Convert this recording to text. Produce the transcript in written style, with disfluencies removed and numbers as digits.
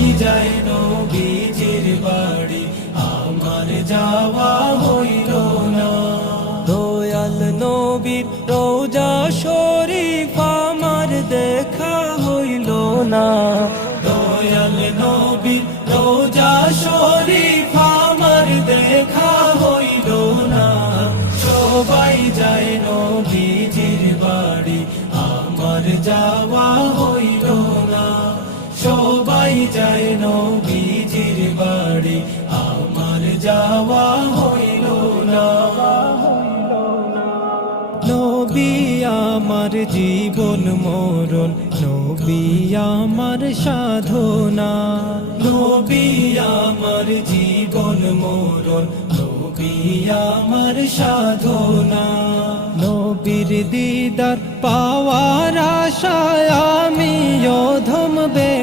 সবাই যায় নবীজির বাড়ি, আমার যাওয়া হইল না। দয়াল নবীর রওজা শরীফ আমার দেখা হইল না। দয়াল নবীর রওজা শরীফ আমার দেখা হইল না। সবাই যায় নবীজির বাড়ি, আমার যাওয়া হইল না। সবাই যায় নবীজির বাড়ি, আমার যাওয়া হইল না। নবী আমার জীবন মরণ, নবী আমার সাধনা। নবী আমার জীবন মরণ, নবী আমার সাধনা। নবীর দিদার পাওয়ার আশায় আমি অধম